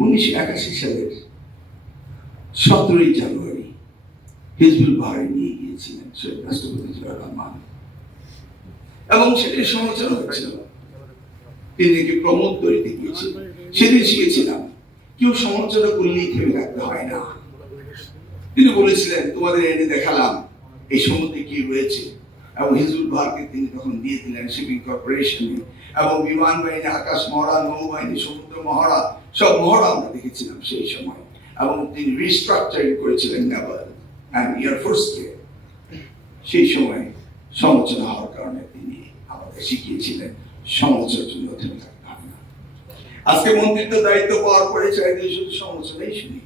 1981 সালের 17ই জানুয়ারি হিজবুল বাহারে নিয়ে গিয়েছিলেন শহীদ রাষ্ট্রপতি জিয়াউর রহমান, এবং সেটি সমালোচনা হচ্ছিল। তিনি কি প্রমোদ দরিতে গিয়েছিলেন, সেদিন শিখেছিলাম কেউ সমালোচনা করলেই থেমে থাকতে হয় না। তিনি বলেছিলেন, তোমাদের এনে দেখালাম এই সমুদ্রে কি রয়েছে, এবং হিজবুল বাহারকে তিনি তখন দিয়ে দিলেন শিপিং কর্পোরেশনে, এবং বিমান বাহিনী, আকাশ মহড়া, নৌবাহিনী, সমুদ্র মহড়া, সব মহড়া আমরা দেখেছিলাম সেই সময়। এবং তিনি রিস্ট্রাকচারিং করেছিলেন নেভাল অ্যান্ড এয়ারফোর্সকে। সেই সময় সমালোচনা হওয়ার কারণে তিনি আমাদের শিখিয়েছিলেন সমালোচনার জন্য থেমে থাকতে হবে না। আজকে মন্ত্রিত্ব দায়িত্ব পাওয়ার পরে চাইলে শুধু সমালোচনাই শুনি,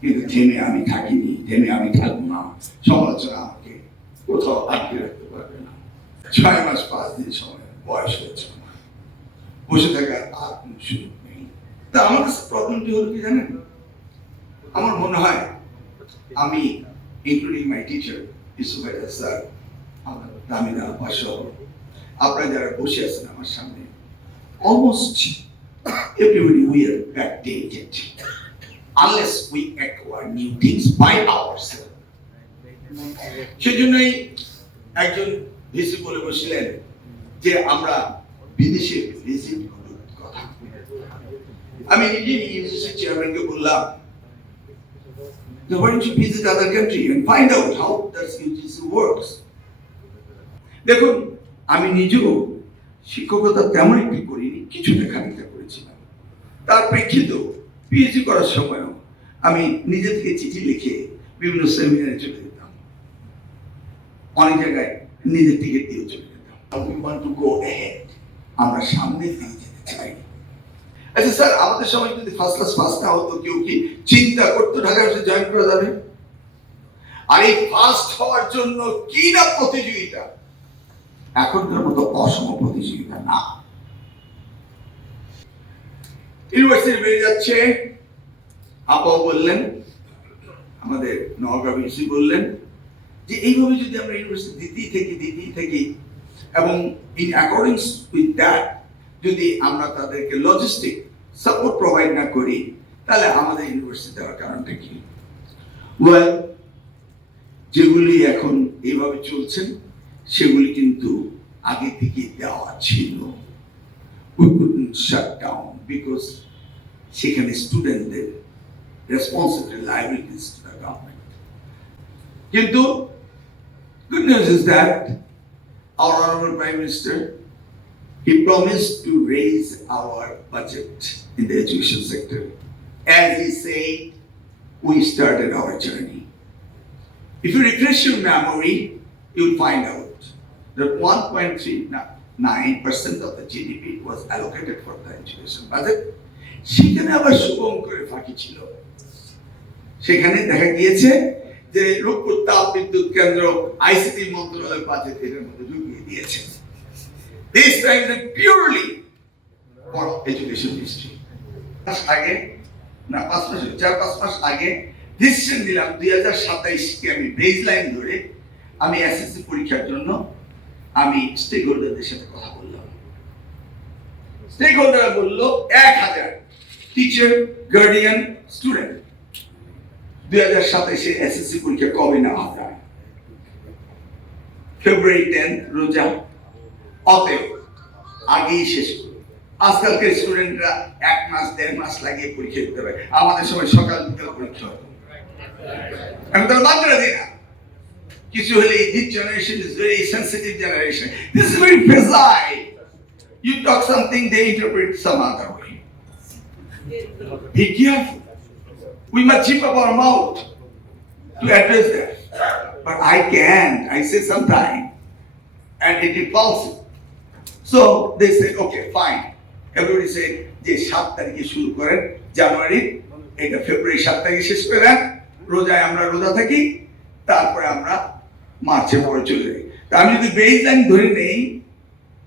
কিন্তু থেমে আমি থাকিনি, থেমে আমি থাকবো না। সমালোচনা আমাকে কোথাও আটকে রাখতে পারবে না। 6 মাস 5 দিন সময় বয়স হয়েছে, বসে থাকার আর কোনো সুযোগ নেই। তা আমার কাছে প্রবলেমটি হলো কি জানেন, আমার মনে হয় আমি including my teacher Yusuf sir, আমার দামিনা সহ আপনারা যারা বসে আছেন আমার সামনে, almost everybody we are backdated unless we acquire new things by ourselves. সেজন্যই একজন ভিসি বলে বসলেন যে আমরা বিদেশে ভিজিট করার কথা। আমি নিজে ইউনিভার্সিটি চেয়ারম্যানকে বললাম, why don't you visit other country and find out how does UGC works? দেখুন, আমি নিজেও শিক্ষকতা তেমন একটি করিনি, কিছুটা খানিকটা করেছিলাম। তার প্রেক্ষিতেও পিএইচডি করার সময়ও আমি নিজে থেকে চিঠি লিখে বিভিন্ন সেমিনারে চলে যেতাম, অনেক জায়গায় নিজের টিকিট দিয়ে চলে যেতাম। We want to go ahead, আমরা সামনে দিয়ে যেতে চাই। আচ্ছা স্যার, আমাদের সময় যদি ফার্স্ট ক্লাস পাস না হতো, কেউ কি চিন্তা করতো ঢাকা এসে জয়েন করা যাবে? আর এই ফার্স্ট হওয়ার জন্য কি না প্রতিযোগিতা, এখনকার মতো অসম প্রতিযোগিতা না। ইউনিভার্সিটি বেড়ে যাচ্ছে, আপাও বললেন, আমাদের নওগাঁ ভিসি বললেন যে এইভাবে যদি আমরা ইউনিভার্সিটি দিতেই থাকি এবং ইন অ্যাকর্ডিংস উইথ দ্যাট যদি আমরা তাদেরকে লজিস্টিক সাপোর্ট প্রোভাইড না করি, তাহলে আমাদের ইউনিভার্সিটি দেওয়ার কারণটা কি? ওয়েল, যেগুলি এখন এইভাবে চলছেন সেগুলি কিন্তু আগে থেকে দেওয়া ছিল। We couldn't shut down because সেখানে স্টুডেন্টদের responsibility, liabilities to the government. কিন্তু good news is that our honorable Prime Minister, he promised to raise our budget in the education sector. As he said, we started our journey. If you refresh your memory, you'll find out that 1.39% of the GDP was allocated for the education budget. সেখানে আবার শুভঙ্করের ফাঁকি ছিল। সেখানে দেখা গিয়েছে যে রূপপুর তাপ বিদ্যুৎ কেন্দ্র আইসিটি মন্ত্রণালয় বাজেট এর মধ্যে ঢুকিয়ে দিয়েছে। This time is purely for education history. আগে না 4-5 মাস আগে ডিসিশন নিলাম 2027 কে আমি বেসলাইন ধরে আমি এসএসসি পরীক্ষার জন্য আমি স্টেক হোল্ডারদের সাথে কথা বললাম। স্টেক হোল্ডাররা বলল 1000 টিচার, গার্ডিয়ান, স্টুডেন্ট 2027 এসএসসি পরীক্ষা কবে নেওয়া যায়? ফেব্রুয়ারি 10 রোজা, অতএব আগেই শেষ করো। আজকালকার স্টুডেন্টরা 1 মাস 1.5 মাস লাগিয়ে পরীক্ষা দিতে পারে, আমাদের সময় সকাল বিকাল পরীক্ষা হতো। আমি তো মাত্রা দিই না কিছু হলে। This generation is very sensitive generation. This is very precise. You talk something, they interpret some other way. Be careful. We must keep up our mouth to address that. But I can't. I say sometime, and it repulsive. So they say, okay, fine. Everybody say, যে 7 তারিখে শুরু করেন জানুয়ারি, এটা ফেব্রুয়ারি 7 তারিখে শেষ করেন, রোজায় আমরা রোজা থাকি, তারপরে আমরা মার্চে পরে চলে যাই। তা আমি যদি বেসলাইন ধরে নেই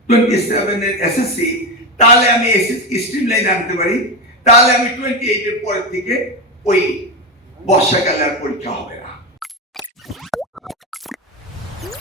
27 এর এসএসসি, তাহলে আমি এসএসসি স্ট্রিম লাইনে আনতে পারি, তাহলে আমি 28 এর পরের থেকে ওই বর্ষাকালে আর পরীক্ষা হবে না।